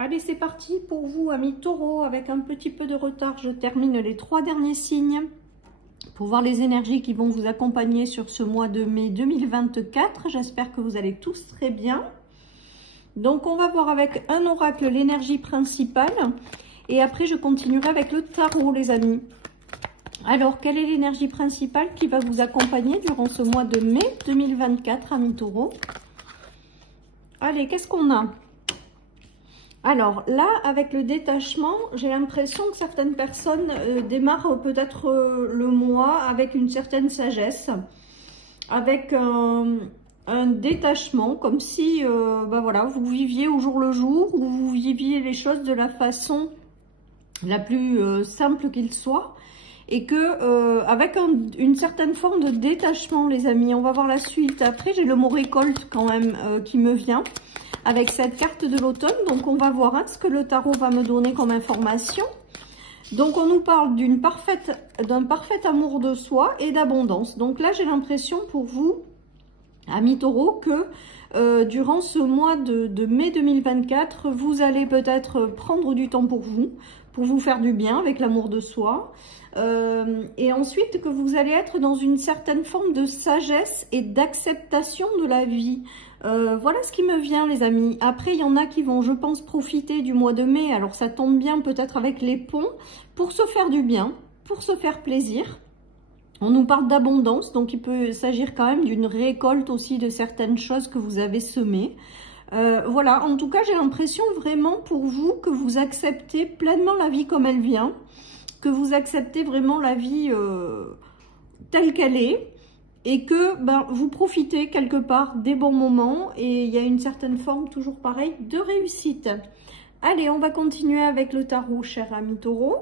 Allez, c'est parti pour vous, amis taureaux. Avec un petit peu de retard, je termine les 3 derniers signes pour voir les énergies qui vont vous accompagner sur ce mois de mai 2024. J'espère que vous allez tous très bien. Donc, on va voir avec un oracle l'énergie principale. Et après, je continuerai avec le tarot, les amis. Alors, quelle est l'énergie principale qui va vous accompagner durant ce mois de mai 2024, amis taureaux? Allez, qu'est-ce qu'on a? Alors là, avec le détachement, j'ai l'impression que certaines personnes démarrent peut-être le mois avec une certaine sagesse, avec un détachement, comme si voilà, vous viviez au jour le jour, ou vous viviez les choses de la façon la plus simple qu'il soit, et que avec une certaine forme de détachement, les amis. On va voir la suite. Après, j'ai le mot récolte quand même qui me vient avec cette carte de l'automne. Donc, on va voir ce que le tarot va me donner comme information. Donc, on nous parle d'un parfait amour de soi et d'abondance. Donc là, j'ai l'impression pour vous, amis taureaux, que durant ce mois de mai 2024, vous allez peut-être prendre du temps pour vous faire du bien avec l'amour de soi. Et ensuite, que vous allez être dans une certaine forme de sagesse et d'acceptation de la vie. Voilà ce qui me vient, les amis. Après, il y en a qui vont, je pense, profiter du mois de mai. Alors, ça tombe bien peut-être avec les ponts pour se faire du bien, pour se faire plaisir. On nous parle d'abondance, donc il peut s'agir quand même d'une récolte aussi de certaines choses que vous avez semées. Voilà, en tout cas, j'ai l'impression vraiment pour vous que vous acceptez pleinement la vie comme elle vient, que vous acceptez vraiment la vie telle qu'elle est, et que vous profitez quelque part des bons moments, et il y a une certaine forme, toujours pareil, de réussite. Allez, on va continuer avec le tarot, cher ami taureau.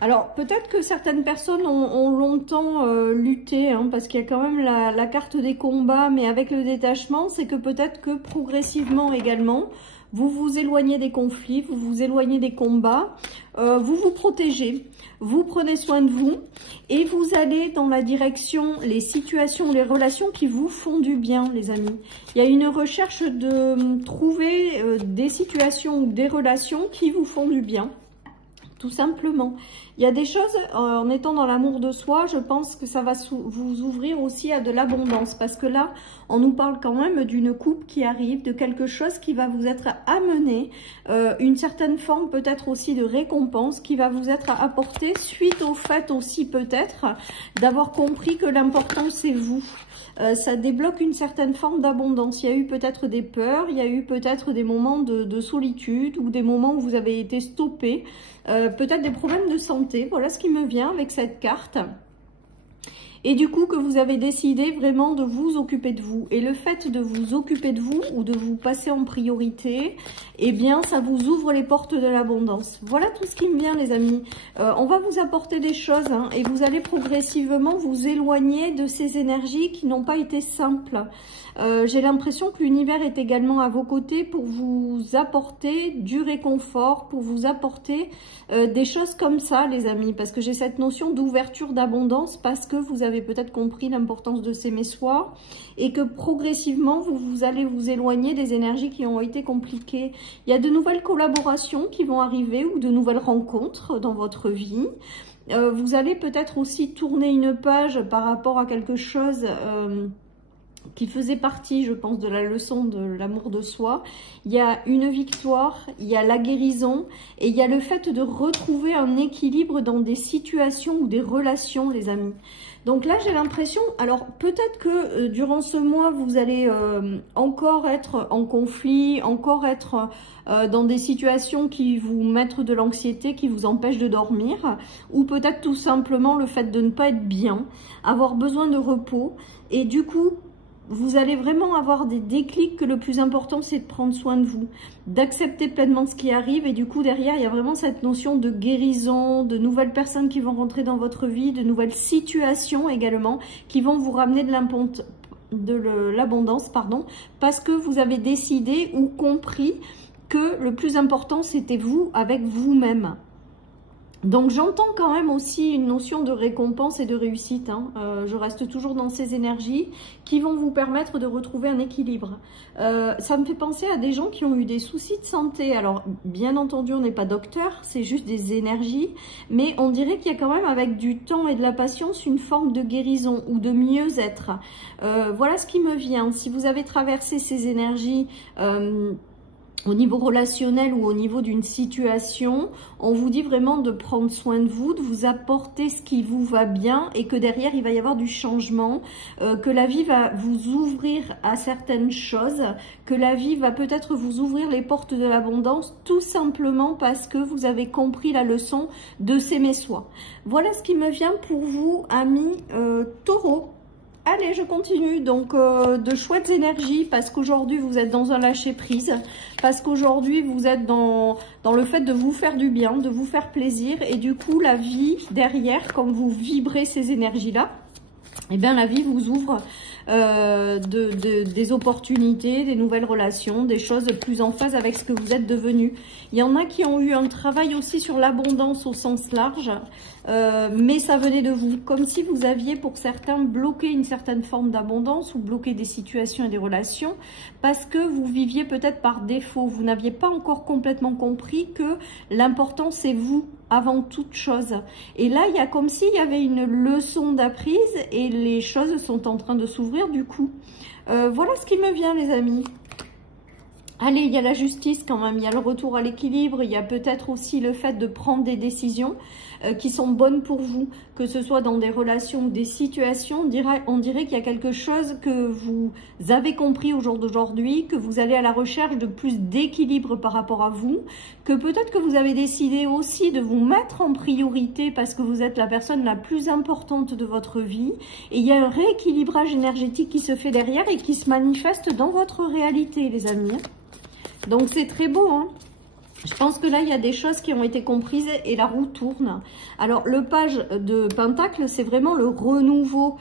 Alors, peut-être que certaines personnes ont longtemps lutté, parce qu'il y a quand même la carte des combats, mais avec le détachement, c'est que peut-être que progressivement également, vous vous éloignez des conflits, vous vous éloignez des combats, vous vous protégez, vous prenez soin de vous et vous allez dans la direction, les situations, les relations qui vous font du bien, les amis. Il y a une recherche de trouver des situations ou des relations qui vous font du bien. Tout simplement. Il y a des choses, en étant dans l'amour de soi, je pense que ça va vous ouvrir aussi à de l'abondance. Parce que là, on nous parle quand même d'une coupe qui arrive, de quelque chose qui va vous être amené, une certaine forme peut-être aussi de récompense qui va vous être apportée suite au fait aussi peut-être d'avoir compris que l'important c'est vous. Ça débloque une certaine forme d'abondance. Il y a eu peut-être des peurs, il y a eu peut-être des moments de solitude ou des moments où vous avez été stoppé, peut-être des problèmes de santé. Voilà ce qui me vient avec cette carte. Et du coup, que vous avez décidé vraiment de vous occuper de vous. Et le fait de vous occuper de vous ou de vous passer en priorité, eh bien, ça vous ouvre les portes de l'abondance. Voilà tout ce qui me vient, les amis. On va vous apporter des choses et vous allez progressivement vous éloigner de ces énergies qui n'ont pas été simples. J'ai l'impression que l'univers est également à vos côtés pour vous apporter du réconfort, pour vous apporter des choses comme ça, les amis. Parce que j'ai cette notion d'ouverture, d'abondance, parce que vous avez peut-être compris l'importance de s'aimer soi et que progressivement, vous allez vous éloigner des énergies qui ont été compliquées. Il y a de nouvelles collaborations qui vont arriver ou de nouvelles rencontres dans votre vie. Vous allez peut-être aussi tourner une page par rapport à quelque chose qui faisait partie, je pense, de la leçon de l'amour de soi. Il y a une victoire, il y a la guérison et il y a le fait de retrouver un équilibre dans des situations ou des relations, les amis. Donc là, j'ai l'impression, alors peut-être que durant ce mois, vous allez encore être en conflit, encore être dans des situations qui vous mettent de l'anxiété, qui vous empêchent de dormir, ou peut-être tout simplement le fait de ne pas être bien, avoir besoin de repos, et du coup, vous allez vraiment avoir des déclics que le plus important, c'est de prendre soin de vous, d'accepter pleinement ce qui arrive. Et du coup, derrière, il y a vraiment cette notion de guérison, de nouvelles personnes qui vont rentrer dans votre vie, de nouvelles situations également, qui vont vous ramener de l'abondance, parce que vous avez décidé ou compris que le plus important, c'était vous avec vous-même. Donc j'entends quand même aussi une notion de récompense et de réussite. Je reste toujours dans ces énergies qui vont vous permettre de retrouver un équilibre. Ça me fait penser à des gens qui ont eu des soucis de santé. Alors bien entendu on n'est pas docteur, c'est juste des énergies. Mais on dirait qu'il y a quand même avec du temps et de la patience une forme de guérison ou de mieux-être. Voilà ce qui me vient. Si vous avez traversé ces énergies... au niveau relationnel ou au niveau d'une situation, on vous dit vraiment de prendre soin de vous apporter ce qui vous va bien et que derrière il va y avoir du changement, que la vie va vous ouvrir à certaines choses, que la vie va peut-être vous ouvrir les portes de l'abondance tout simplement parce que vous avez compris la leçon de s'aimer soi. Voilà ce qui me vient pour vous, amis Taureau. Allez, je continue. Donc, de chouettes énergies parce qu'aujourd'hui, vous êtes dans un lâcher-prise. Parce qu'aujourd'hui, vous êtes dans le fait de vous faire du bien, de vous faire plaisir. Et du coup, la vie, derrière, quand vous vibrez ces énergies-là, eh bien, la vie vous ouvre des opportunités, des nouvelles relations, des choses plus en phase avec ce que vous êtes devenu. Il y en a qui ont eu un travail aussi sur l'abondance au sens large, mais ça venait de vous. Comme si vous aviez pour certains bloqué une certaine forme d'abondance ou bloqué des situations et des relations parce que vous viviez peut-être par défaut. Vous n'aviez pas encore complètement compris que l'important c'est vous avant toute chose. Et là, il y a comme s'il y avait une leçon d'apprise et les choses sont en train de s'ouvrir du coup. Voilà ce qui me vient les amis. Allez, il y a la justice quand même, il y a le retour à l'équilibre, il y a peut-être aussi le fait de prendre des décisions qui sont bonnes pour vous, que ce soit dans des relations ou des situations. On dirait qu'il y a quelque chose que vous avez compris au jour d'aujourd'hui, que vous allez à la recherche de plus d'équilibre par rapport à vous, que peut-être que vous avez décidé aussi de vous mettre en priorité parce que vous êtes la personne la plus importante de votre vie. Et il y a un rééquilibrage énergétique qui se fait derrière et qui se manifeste dans votre réalité, les amis. Donc c'est très beau, hein. Je pense que là, il y a des choses qui ont été comprises et la roue tourne. Alors, le page de Pentacle, c'est vraiment le renouveau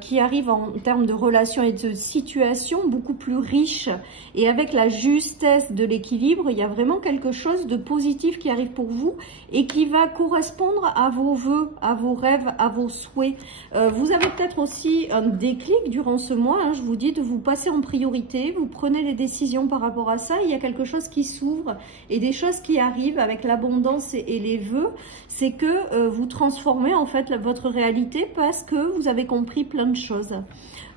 qui arrive en termes de relations et de situations beaucoup plus riches. Et avec la justesse de l'équilibre, il y a vraiment quelque chose de positif qui arrive pour vous et qui va correspondre à vos vœux, à vos rêves, à vos souhaits. Vous avez peut-être aussi un déclic durant ce mois. Je vous dis de vous passer en priorité. Vous prenez les décisions par rapport à ça. Il y a quelque chose qui s'ouvre et des choses qui arrivent avec l'abondance et les vœux, c'est que vous transformez en fait votre réalité parce que vous avez compris plein de choses.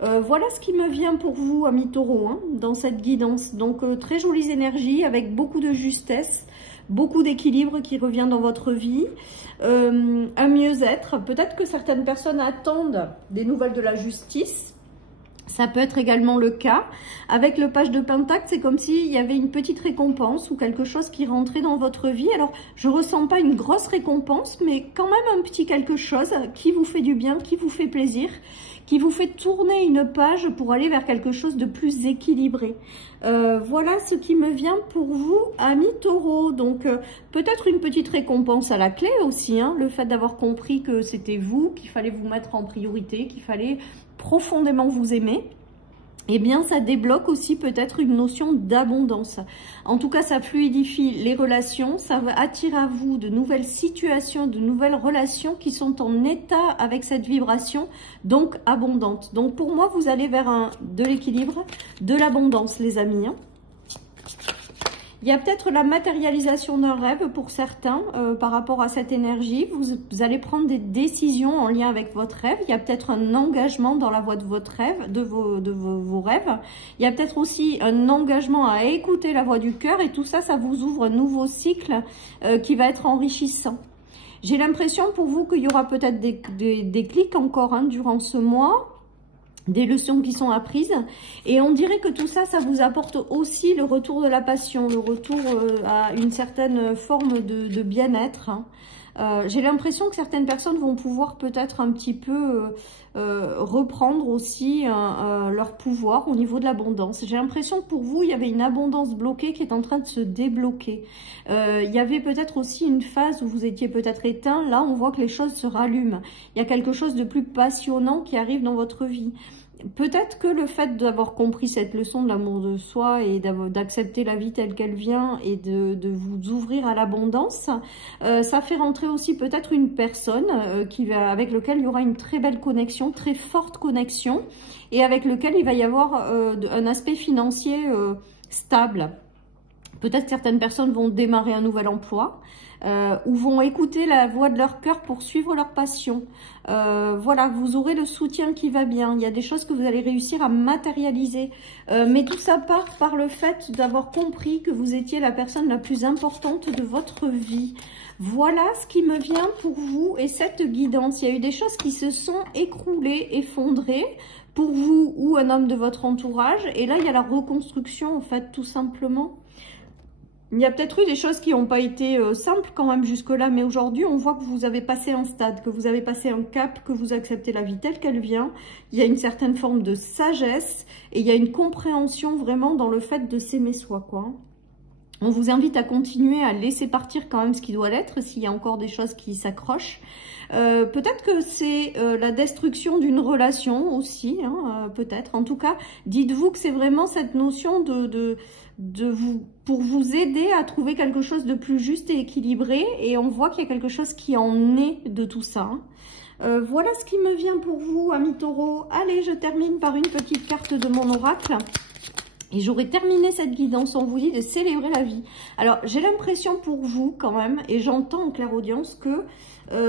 Voilà ce qui me vient pour vous, amis Taureau, dans cette guidance. Donc très jolies énergies avec beaucoup de justesse, beaucoup d'équilibre qui revient dans votre vie, un mieux-être. Peut-être que certaines personnes attendent des nouvelles de la justice. Ça peut être également le cas. Avec le page de Pentacle, c'est comme s'il y avait une petite récompense ou quelque chose qui rentrait dans votre vie. Alors, je ne ressens pas une grosse récompense, mais quand même un petit quelque chose qui vous fait du bien, qui vous fait plaisir, qui vous fait tourner une page pour aller vers quelque chose de plus équilibré. Voilà ce qui me vient pour vous, amis Taureau. Donc, peut-être une petite récompense à la clé aussi, le fait d'avoir compris que c'était vous, qu'il fallait vous mettre en priorité, qu'il fallait profondément vous aimer. Eh bien, ça débloque aussi peut-être une notion d'abondance. En tout cas, ça fluidifie les relations, ça va attirer à vous de nouvelles situations, de nouvelles relations qui sont en état avec cette vibration, donc abondante. Donc pour moi, vous allez vers de l'équilibre, de l'abondance, les amis. Il y a peut-être la matérialisation d'un rêve pour certains par rapport à cette énergie. Vous allez prendre des décisions en lien avec votre rêve. Il y a peut-être un engagement dans la voie de votre rêve, de vos rêves. Il y a peut-être aussi un engagement à écouter la voix du cœur. Et tout ça, ça vous ouvre un nouveau cycle qui va être enrichissant. J'ai l'impression pour vous qu'il y aura peut-être des clics encore durant ce mois. Des leçons qui sont apprises et on dirait que tout ça, ça vous apporte aussi le retour de la passion, le retour à une certaine forme de bien-être. J'ai l'impression que certaines personnes vont pouvoir peut-être un petit peu reprendre aussi leur pouvoir au niveau de l'abondance. J'ai l'impression que pour vous, il y avait une abondance bloquée qui est en train de se débloquer. Il y avait peut-être aussi une phase où vous étiez peut-être éteint. Là, on voit que les choses se rallument. Il y a quelque chose de plus passionnant qui arrive dans votre vie. peut-être que le fait d'avoir compris cette leçon de l'amour de soi et d'accepter la vie telle qu'elle vient et de vous ouvrir à l'abondance, ça fait rentrer aussi peut-être une personne avec laquelle il y aura une très belle connexion, très forte connexion, et avec lequel il va y avoir un aspect financier stable. Peut-être certaines personnes vont démarrer un nouvel emploi ou vont écouter la voix de leur cœur pour suivre leur passion. Voilà, vous aurez le soutien qui va bien. Il y a des choses que vous allez réussir à matérialiser. Mais tout ça part par le fait d'avoir compris que vous étiez la personne la plus importante de votre vie. Voilà ce qui me vient pour vous et cette guidance. Il y a eu des choses qui se sont écroulées, effondrées pour vous ou un homme de votre entourage. Et là, il y a la reconstruction, en fait, tout simplement. Il y a peut-être eu des choses qui n'ont pas été simples quand même jusque-là, mais aujourd'hui, on voit que vous avez passé un stade, que vous avez passé un cap, que vous acceptez la vie telle qu'elle vient. Il y a une certaine forme de sagesse et il y a une compréhension vraiment dans le fait de s'aimer soi, quoi. On vous invite à continuer à laisser partir quand même ce qui doit l'être, s'il y a encore des choses qui s'accrochent. Peut-être que c'est la destruction d'une relation aussi, hein, peut-être. En tout cas, dites-vous que c'est vraiment cette notion pour vous aider à trouver quelque chose de plus juste et équilibré. Et on voit qu'il y a quelque chose qui en est de tout ça. Voilà ce qui me vient pour vous, amis taureaux. Allez, je termine par une petite carte de mon oracle. Et j'aurais terminé cette guidance, on vous dit de célébrer la vie. Alors, j'ai l'impression pour vous quand même, et j'entends en clairaudience que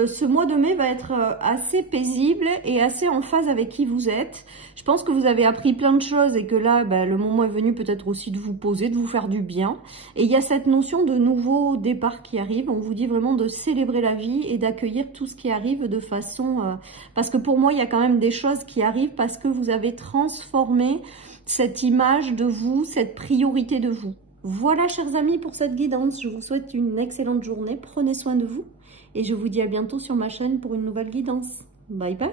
ce mois de mai va être assez paisible et assez en phase avec qui vous êtes. Je pense que vous avez appris plein de choses et que là, le moment est venu peut-être aussi de vous poser, de vous faire du bien. Et il y a cette notion de nouveau départ qui arrive. On vous dit vraiment de célébrer la vie et d'accueillir tout ce qui arrive de façon... parce que pour moi, il y a quand même des choses qui arrivent parce que vous avez transformé cette image de vous, cette priorité de vous. Voilà, chers amis, pour cette guidance. Je vous souhaite une excellente journée. Prenez soin de vous et je vous dis à bientôt sur ma chaîne pour une nouvelle guidance. Bye bye.